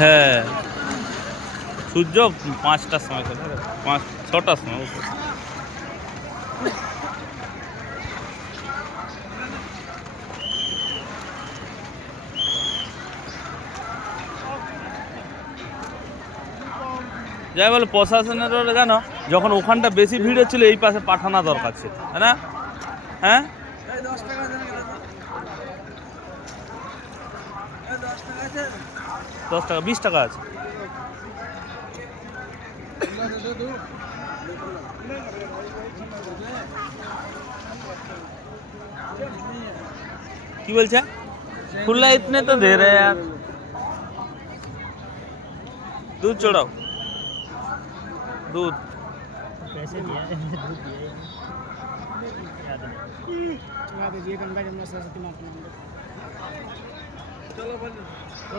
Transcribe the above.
হ্যাঁ, সূর্য 5টার সময়, 6টার সময়। যাই বলে প্রশাসনের জানো, যখন ওখানটা বেশি ভিড় ছিল এই পাশে পাঠানো দরকার ছিল, তাই না? হ্যাঁ, 10 টাকা 20 টাকা আছে। কি বলছে? खुला इतने तो दे रहे हैं यार। दूध चढ़ाओ, दूध पैसे दिया है, दूध दिया है, याद नहीं। चला दीजिए गंगा जमुना सरस्वती माता। चलो